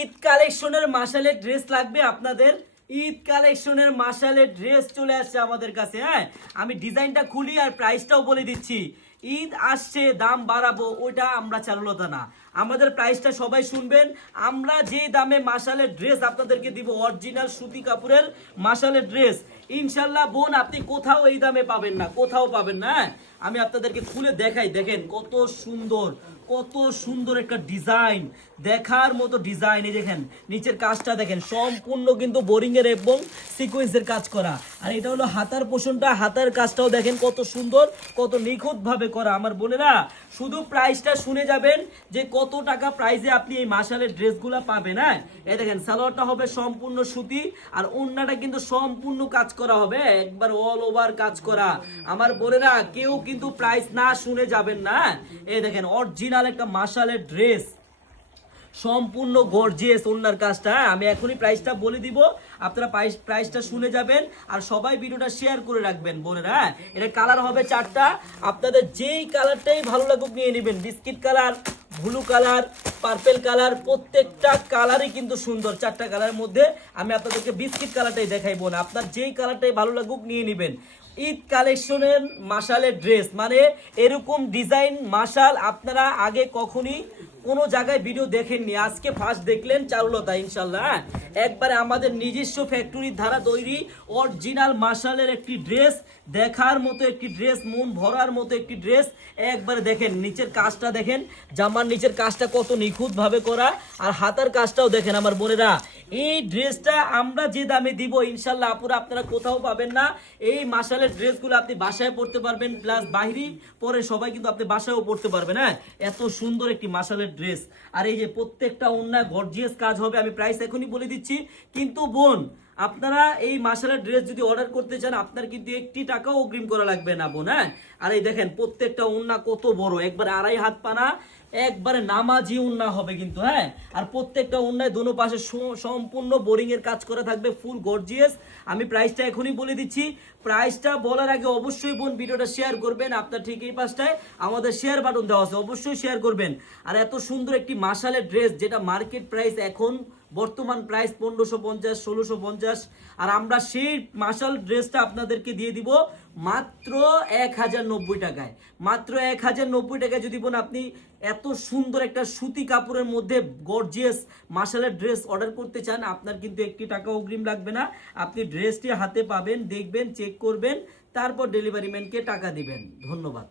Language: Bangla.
ঈদ কালেকশনের মাশালের ড্রেস লাগবে আপনাদের। ঈদ কালেকশনের মাশালের ড্রেস চলে আসছে আমাদের কাছে। হ্যাঁ, আমি ডিজাইনটা খুলি আর প্রাইসটাও বলে দিচ্ছি। ঈদ আসছে, দাম বাড়াবো, ওইটা আমরা চারুলতা না। আমাদের প্রাইসটা সবাই শুনবেন। আমরা যে দামে মাশালের ড্রেস আপনাদেরকে দিব, অরিজিনাল সুতি কাপড়ের মাশালের ড্রেস, ইনশাল্লাহ বোন আপনি কোথাও এই দামে পাবেন না, কোথাও পাবেন না। হ্যাঁ, আমি আপনাদেরকে খুলে দেখাই, দেখেন কত সুন্দর, কত সুন্দর একটা ডিজাইন, দেখার মতো ডিজাইন। এই দেখেন নিচের কাজটা দেখেন, সম্পূর্ণ কিন্তু বোরিং এর এবং সিকোয়েন্সের কাজ করা। আর এটা হলো হাতার পোষণটা, হাতার কাজটাও দেখেন কত সুন্দর, কত নিখুঁত ভাবে করা। আমার বোনেরা শুধু প্রাইসটা শুনে যাবেন যে কত টাকা প্রাইসে আপনি এই মাশালের ড্রেসগুলো পাবেন। হ্যাঁ, এই দেখেন সালোয়ারটা হবে সম্পূর্ণ সুতি, আর ওড়নাটা কিন্তু সম্পূর্ণ কাজ করা হবে, একবার অল ওভার কাজ করা। আমার বোনেরা কেউ কিন্তু প্রাইস না শুনে যাবেন না। এই দেখেন অরিজিনাল একটা মাশালের ড্রেস, সম্পূর্ণ গর্জিয়াস ওনার কাজটা। আমি এখনই প্রাইসটা বলে দিব, আপনারা প্রাইসটা শুনে যাবেন আর সবাই ভিডিওটা শেয়ার করে রাখবেন বোনেরা। এটা কালার হবে 4টা, আপনাদের যেই কালারটাই ভালো লাগুক নিয়ে নেবেন। Biscuit colour, blue colour, purple colour, প্রত্যেকটা কালারই কিন্তু সুন্দর। 4টা কালারের মধ্যে আমি আপনাদেরকে বিস্কিট কালারটাই দেখাইবো না, আপনার যেই কালারটাই ভালো লাগুক নিয়ে নেবেন। ঈদ কালেকশনের মাশালের ড্রেস মানে এরকম ডিজাইন মাশাল আপনারা আগে কখনই কোনো জায়গায় ভিডিও দেখেননি, আজকে ফার্স্ট দেখলেন চারুলতা ইনশাল্লাহ। একবারে আমাদের নিজস্ব ফ্যাক্টরির ধারা তৈরি অরিজিনাল মাশালের একটি ড্রেস, দেখার মতো একটি ড্রেস, মন ভরার মতো একটি ড্রেস। একবারে দেখেন নিচের কাজটা দেখেন, জামার নিচের কাজটা কত নিখুঁতভাবে করা, আর হাতার কাজটাও দেখেন। আমার বোনেরা এই ড্রেসটা আমরা যে দামে দিব ইনশাল্লাহ আপুরা আপনারা কোথাও পাবেন না। এই মাশালের ড্রেসগুলো আপনি বাসায় পড়তে পারবেন, প্লাস বাইরে পরে সবাই কিন্তু আপনি বাসায়ও পড়তে পারবেন। হ্যাঁ, এত সুন্দর একটি মাশালের ড্রেস। আর এই যে প্রত্যেকটা অন্যায় গর্জিয়াস কাজ হবে, আমি প্রাইস এখনই বলে দিচ্ছি। কিন্তু বোন আপনারা এই মাশালের ড্রেস যদি অর্ডার করতে চান আপনার কিন্তু 1 টাকাও অগ্রিম করা লাগবে না বোন। হ্যাঁ, আর এই দেখেন প্রত্যেকটা ওন্না কত বড়, একবার 2.5 হাত পানা, একবারে নামাজি ওন্না হবে কিন্তু। হ্যাঁ, আর প্রত্যেকটা ওন্নায় দোনো পাশে সম্পূর্ণ বোরিং এর কাজ করা থাকবে, ফুল গর্জিয়াস। আমি প্রাইসটা এখনই বলে দিচ্ছি। প্রাইসটা বলার আগে অবশ্যই বোন ভিডিওটা শেয়ার করবেন। আপনার ঠিক এই পাশটায় আমাদের শেয়ার বাটন দেওয়া আছে, অবশ্যই শেয়ার করবেন। আর এত সুন্দর একটি মাশালের ড্রেস যেটা মার্কেট প্রাইস এখন বর্তমান প্রাইস 1550, 1650, আর আমরা সেই মাশাল ড্রেসটা আপনাদেরকে দিয়ে দিব মাত্র 1090 টাকায়। মাত্র 1090 টাকায় যদি বোন আপনি এত সুন্দর একটা সুতি কাপড়ের মধ্যে গর্জিয়াস মাশালের ড্রেস অর্ডার করতে চান, আপনার কিন্তু 1 টাকা অগ্রিম লাগবে না। আপনি ড্রেসটি হাতে পাবেন, দেখবেন, চেক করবেন, তারপর ডেলিভারি ম্যানকে টাকা দিবেন। ধন্যবাদ।